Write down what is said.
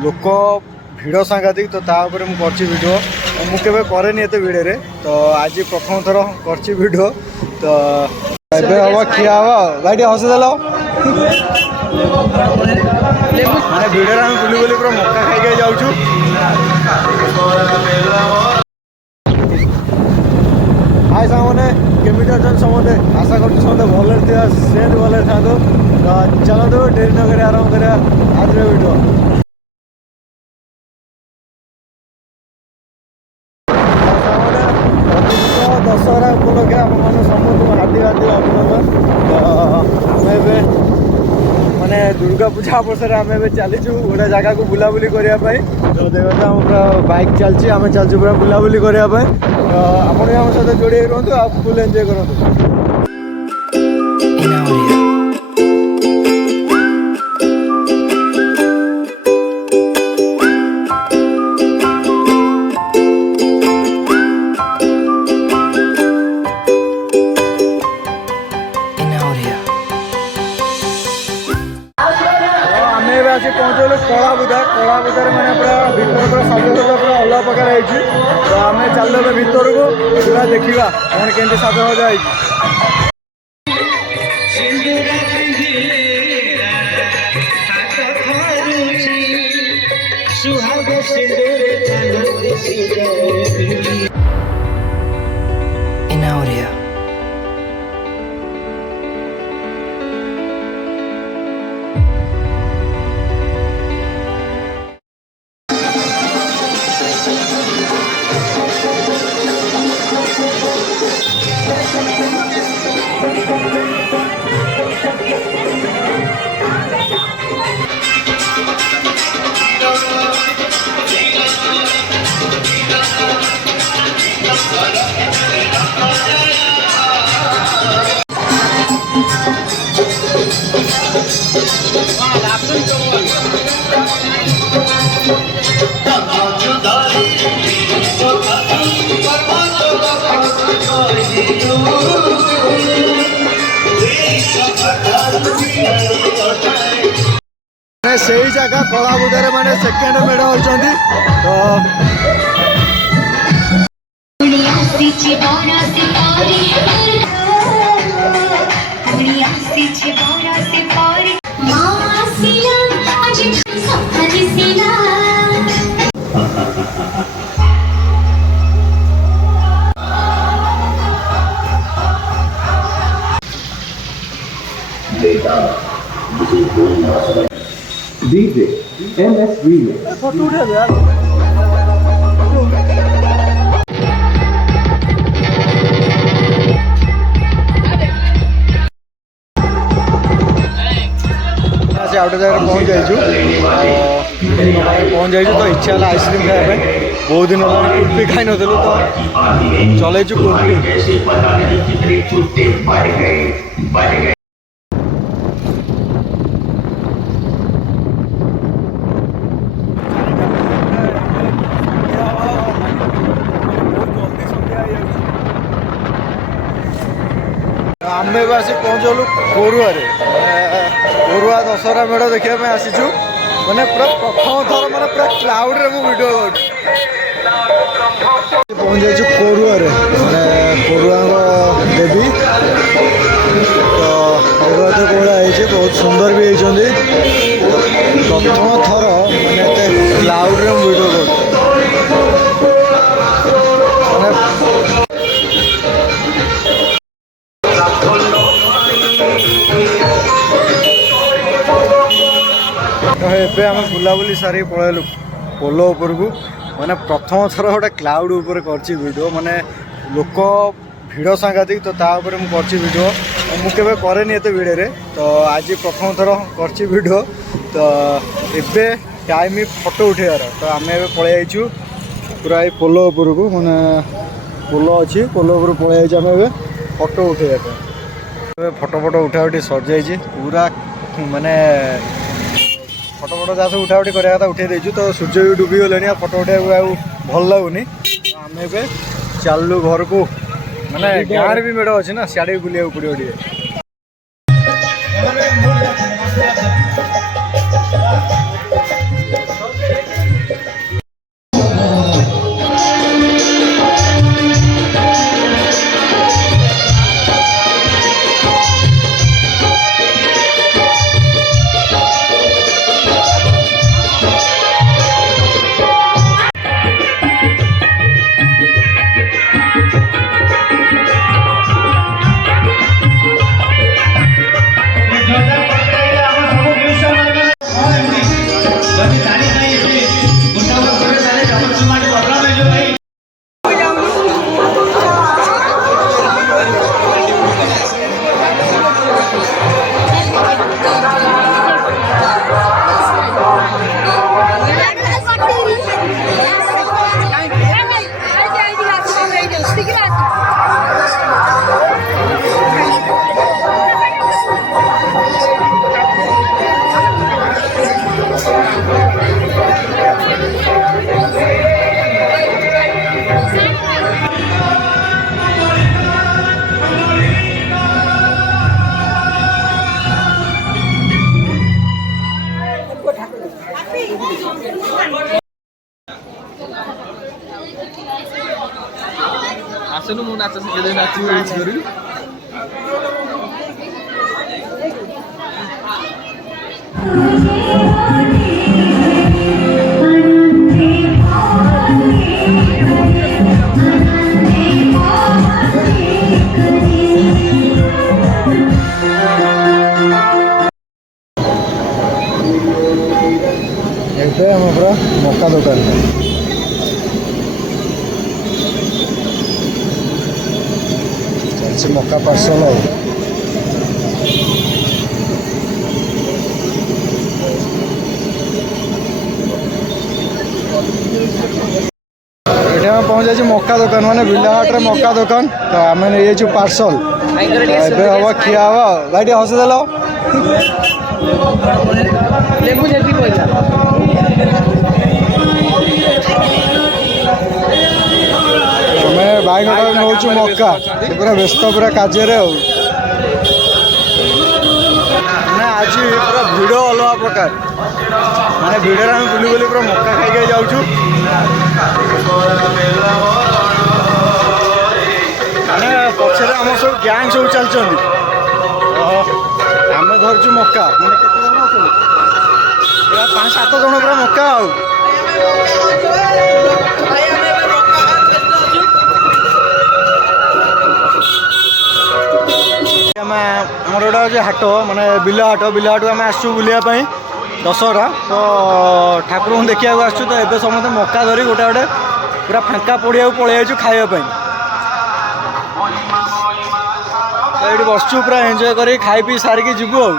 लोक भिड़ सांघातिक तो तापर मुझे भिड मुझे कैनि एत भिड़े तो आज प्रथम थर कर भिड तो हम खिया हम भाई हसदेल माने भिड़े आम बुली बुली पूरा मक्का खाई जाऊँ हाय सामने केमी अच्छा समझे आशा कर समझे भले से भले था चलते डेरी नगर आरम्भ करा आज भिडियो दशहरा उपलक्षे आप समस्त हाथी हाथी अभिनंदन तो माने दुर्गा पूजा अवसर आम चलीचु गोटे जगह को बुलाबुली करने तो देखते आम पूरा बाइक चलती आम चलचु पूरा बुलाबुली करने तो आप सहित जोड़ी रुहतु आप फुल एंजॉय करूँ। आसी पहुँचल कला बुधार मैंने पूरा भर पूरा साजसजा पूरा अलग प्रकार तो आम चल भर को पूरा देखा कौन केमती साजसजा से ही जगह कला बुधारे माने सेकेंड मेढ़ होती DJ MS Remix आउट जगह पहुँच जाइए तो इच्छा है आइसक्रीम खाया बहुत दिन कुल्फी खाई नु तो चलु कुल्फी आम आसी पहुँचलु कोरुआ दशहरा मेढ़ देखा आसीचु मैंने पूरा प्रथम थर मैंने पूरा क्लाउड रे मु वीडियो पहुँच जाइए कोरुआ मैंने कोरुआ देवी तो कोरुआ तो कौड़ा बहुत सुंदर भी होती प्रथम थर मैंने क्लाउड रे वीडियो तो आम बुलाबुली सारी पलैलु पोल उपर को मैंने प्रथम थर गोटे क्लाउड उपर कर वीडियो माने लोक भिड़ सांघातिक तो तापर मुझे वीडियो मुझे कैनि एत भिड़े तो आज प्रथम थर कर वीडियो तो एबे टाइम फोटो उठेबार तो आम पलि आईचु पूरा ये पोल उपर को मैंने पोल अच्छी पोल उपर पलि आईचु आम फोटो उठेबा फोटो फोटो उठा उठी सर जाइए पूरा माने फोटो फोटो जहाँ सब उठा उठी करा उठे देचु तो सूर्य भी डूबी गले फोटो उठा भल लगुनि आम ए चलु घर को मैंने गाँव भी मेढ़ अच्छे ना सियाड़े भी बुलिया पड़ो टे ଆସନୁ ମୁଁ ନାଚ ଶିଖେଇଦେବି ନାଚିବୁ ରିଲ୍ସ କରିବି। ଏବେ ଆମେ ପୁରା ମକା ଦୋକାନରେ ଚାଲିଛି ମକା ପାର୍ସଲ ଆଉ। ଏଠି ଆମେ ପହଞ୍ଚାଇଛୁ ମକା ଦୋକାନ ମାନେ ବିଲାହାଟରେ ମକା ଦୋକାନ। ତ ଆମେ ନେଇଯାଇଛୁ ପାର୍ସଲ। ଏବେ ହବ ଖିଆ ହବ ଆଉ। ଭାଇ ଟିକେ ହସିଦେଲ। ଲେମ୍ବୁ ଯେତିକି ପଇସା ଆମେ ଭାଇଙ୍କଠାରୁ ନେଉଛୁ ମକା। ସେ ପୁରା ବ୍ୟସ୍ତ ପୁରା କାର୍ଯ୍ୟରେ ଆଉ। ମାନେ ଆଜି ପୁରା ଭିଡ଼ ଅଲଗା ପ୍ରକାର। ମାନେ ଭିଡ଼ରେ ଆମେ ବୁଲି ବୁଲି ପୁରା ମକା ଖାଇକି ଯାଉଛୁ। ମାନେ ପଛରେ ଆମର ସବୁ ଗ୍ୟାଙ୍ଗ ସବୁ ଚାଲିଛନ୍ତି। ଆମେ ଧରିଛୁ ମକା। ମାନେ କେତେ ଜଣ ଅଛନ୍ତି? ପୁରା 5-7 ଜଣ ପୁରା ମକା ଆଉ। ଆମେ ଆମର ଗୋଟେ ହେଉଛି ହାଟ ମାନେ ବିଲ ହାଟକୁ ଆମେ ଆସିଛୁ ବୁଲିବା ପାଇଁ ଦଶହରା। ତ ଠାକୁରଙ୍କୁ ଦେଖିବାକୁ ଆସିଛୁ। ତ ଏବେ ସମସ୍ତେ ମକା ଧରି ଗୋଟେ ପୁରା ଫାଙ୍କା ପଡ଼ିଆକୁ ପଳେଇ ଯାଇଛୁ ଖାଇବା ପାଇଁ। ତ ଏଇଠି ବସିଛୁ ପୁରା ଏନ୍ଜୟ କରିକି ଖାଇ ପିଇ ସାରିକି ଯିବୁ ଆଉ।